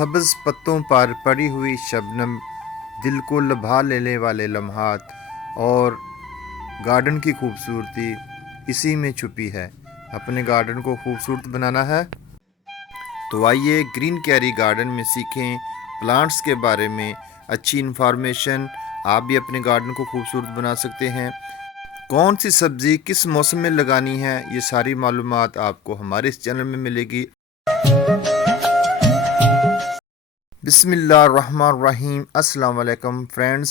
सब्ज़ पत्तों पर पड़ी हुई शबनम, दिल को लुभा लेने वाले लम्हात और गार्डन की खूबसूरती इसी में छुपी है। अपने गार्डन को खूबसूरत बनाना है तो आइए ग्रीन कैरी गार्डन में सीखें प्लांट्स के बारे में अच्छी इन्फॉर्मेशन। आप भी अपने गार्डन को खूबसूरत बना सकते हैं। कौन सी सब्ज़ी किस मौसम में लगानी है, ये सारी मालूमात आपको हमारे इस चैनल में मिलेगी। बिस्मिल्लाहिर्रहमानिर्रहीम। अस्सलाम वालेकुम फ्रेंड्स,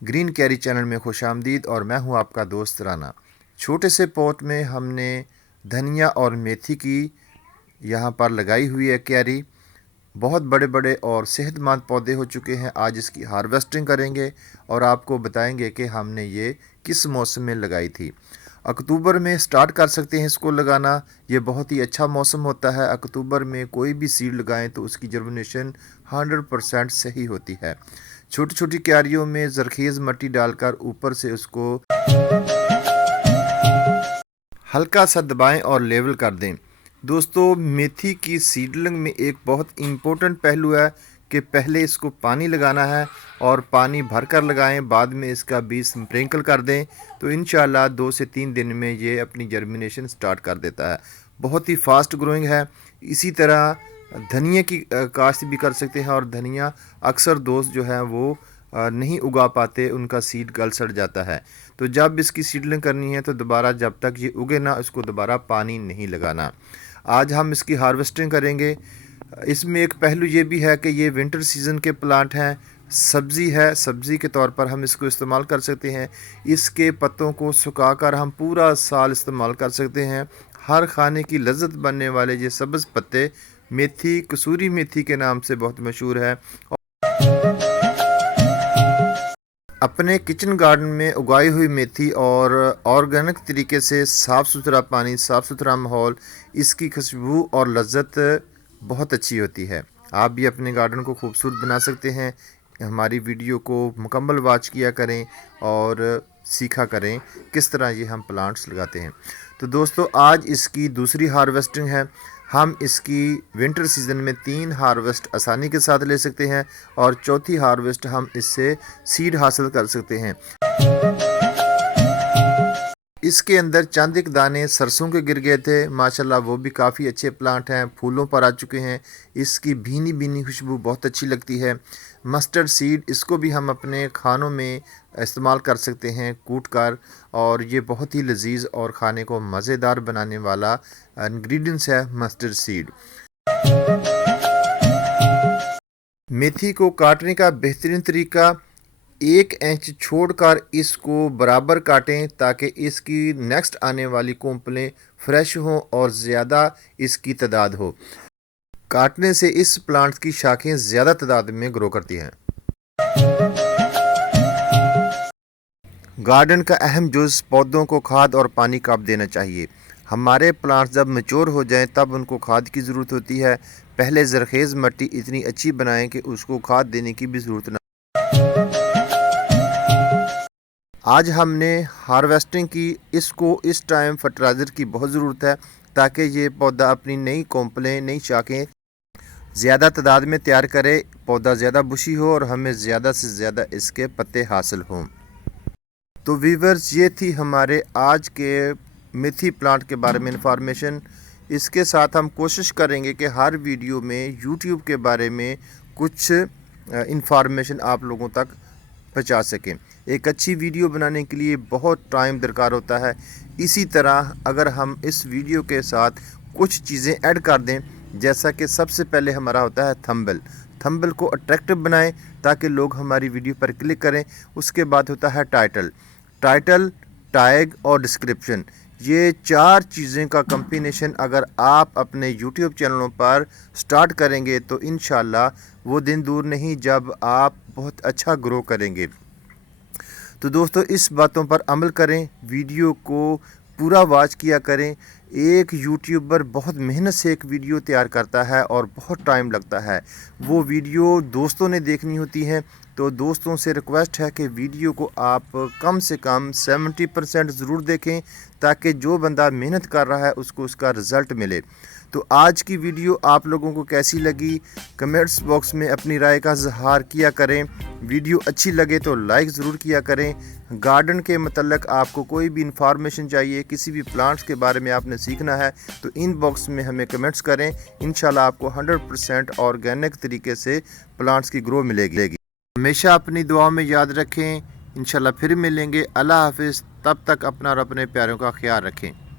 ग्रीन कैरी चैनल में खुश आमदीद और मैं हूं आपका दोस्त राना। छोटे से पॉट में हमने धनिया और मेथी की यहाँ पर लगाई हुई है कैरी। बहुत बड़े बड़े और सेहतमंद पौधे हो चुके हैं। आज इसकी हार्वेस्टिंग करेंगे और आपको बताएंगे कि हमने ये किस मौसम में लगाई थी। अक्टूबर में स्टार्ट कर सकते हैं इसको लगाना। ये बहुत ही अच्छा मौसम होता है। अक्टूबर में कोई भी सीड लगाएं तो उसकी जर्मिनेशन 100% सही होती है। छोटी छोटी क्यारियों में जरखेज़ मिट्टी डालकर ऊपर से उसको हल्का सा दबाएं और लेवल कर दें। दोस्तों, मेथी की सीडलिंग में एक बहुत इम्पोर्टेंट पहलू है कि पहले इसको पानी लगाना है और पानी भरकर लगाएं, बाद में इसका बीज स्प्रिंकल कर दें तो इंशाल्लाह 2 से 3 दिन में ये अपनी जर्मिनेशन स्टार्ट कर देता है। बहुत ही फास्ट ग्रोइंग है। इसी तरह धनिया की काश्त भी कर सकते हैं और धनिया अक्सर दोस्त जो है वो नहीं उगा पाते, उनका सीड गल सड़ जाता है। तो जब इसकी सीडलिंग करनी है तो दोबारा जब तक ये उगे ना उसको दोबारा पानी नहीं लगाना। आज हम इसकी हार्वेस्टिंग करेंगे। इसमें एक पहलू ये भी है कि ये विंटर सीज़न के प्लांट हैं, सब्ज़ी है, सब्ज़ी के तौर पर हम इसको इस्तेमाल कर सकते हैं। इसके पत्तों को सुखाकर हम पूरा साल इस्तेमाल कर सकते हैं। हर खाने की लज्जत बनने वाले ये सब्ज़ पत्ते मेथी, कसूरी मेथी के नाम से बहुत मशहूर है। अपने किचन गार्डन में उगाई हुई मेथी और ऑर्गेनिक तरीके से साफ़ सुथरा पानी, साफ़ सुथरा माहौल, इसकी खुशबू और लज्जत बहुत अच्छी होती है। आप भी अपने गार्डन को खूबसूरत बना सकते हैं। हमारी वीडियो को मुकम्मल वॉच किया करें और सीखा करें किस तरह ये हम प्लांट्स लगाते हैं। तो दोस्तों, आज इसकी दूसरी हार्वेस्टिंग है। हम इसकी विंटर सीज़न में 3 हार्वेस्ट आसानी के साथ ले सकते हैं और चौथी हार्वेस्ट हम इससे सीड हासिल कर सकते हैं। इसके अंदर चंद एक दाने सरसों के गिर गए थे, माशाल्लाह वो भी काफ़ी अच्छे प्लांट हैं, फूलों पर आ चुके हैं। इसकी भीनी भीनी खुशबू बहुत अच्छी लगती है। मस्टर्ड सीड, इसको भी हम अपने खानों में इस्तेमाल कर सकते हैं कूट कर, और ये बहुत ही लजीज और खाने को मज़ेदार बनाने वाला इंग्रेडिएंट्स है मस्टर्ड सीड। मेथी को काटने का बेहतरीन तरीका, 1 इंच छोड़कर इसको बराबर काटें ताकि इसकी नेक्स्ट आने वाली कोंपलें फ्रेश हों और ज़्यादा इसकी तादाद हो। काटने से इस प्लांट की शाखें ज़्यादा तादाद में ग्रो करती हैं। गार्डन का अहम जुज़, पौधों को खाद और पानी कब देना चाहिए। हमारे प्लांट्स जब मैच्योर हो जाएं तब उनको खाद की ज़रूरत होती है। पहले जरखेज़ मिट्टी इतनी अच्छी बनाएं कि उसको खाद देने की भी ज़रूरत ना। आज हमने हार्वेस्टिंग की। इसको इस टाइम फर्टिलाइज़र की बहुत ज़रूरत है ताकि ये पौधा अपनी नई कोंपलें, नई शाखें ज़्यादा तादाद में तैयार करे, पौधा ज़्यादा बुशी हो और हमें ज़्यादा से ज़्यादा इसके पत्ते हासिल हों। तो व्यूअर्स, ये थी हमारे आज के मेथी प्लांट के बारे में इंफॉर्मेशन। इसके साथ हम कोशिश करेंगे कि हर वीडियो में यूट्यूब के बारे में कुछ इंफॉर्मेशन आप लोगों तक पहुंचा सकें। एक अच्छी वीडियो बनाने के लिए बहुत टाइम दरकार होता है। इसी तरह अगर हम इस वीडियो के साथ कुछ चीज़ें ऐड कर दें, जैसा कि सबसे पहले हमारा होता है थंबनेल को अट्रैक्टिव बनाएं ताकि लोग हमारी वीडियो पर क्लिक करें। उसके बाद होता है टाइटल, टैग और डिस्क्रिप्शन। ये 4 चीज़ें का कॉम्बिनेशन अगर आप अपने यूट्यूब चैनलों पर स्टार्ट करेंगे तो इंशाल्लाह वो दिन दूर नहीं जब आप बहुत अच्छा ग्रो करेंगे। तो दोस्तों, इस बातों पर अमल करें, वीडियो को पूरा वॉच किया करें। एक यूट्यूबर बहुत मेहनत से एक वीडियो तैयार करता है और बहुत टाइम लगता है। वो वीडियो दोस्तों ने देखनी होती है, तो दोस्तों से रिक्वेस्ट है कि वीडियो को आप कम से कम 70% ज़रूर देखें ताकि जो बंदा मेहनत कर रहा है उसको उसका रिज़ल्ट मिले। तो आज की वीडियो आप लोगों को कैसी लगी, कमेंट्स बॉक्स में अपनी राय का इज़हार किया करें। वीडियो अच्छी लगे तो लाइक ज़रूर किया करें। गार्डन के मतलब आपको कोई भी इंफॉर्मेशन चाहिए, किसी भी प्लांट्स के बारे में आपने सीखना है तो इन बॉक्स में हमें कमेंट्स करें। इंशाल्लाह आपको 100% ऑर्गेनिक तरीके से प्लांट्स की ग्रो मिलेगी। हमेशा अपनी दुआओं में याद रखें। इंशाल्लाह फिर मिलेंगे। अल्लाह हाफिज़। तब तक अपना और अपने प्यारों का ख्याल रखें।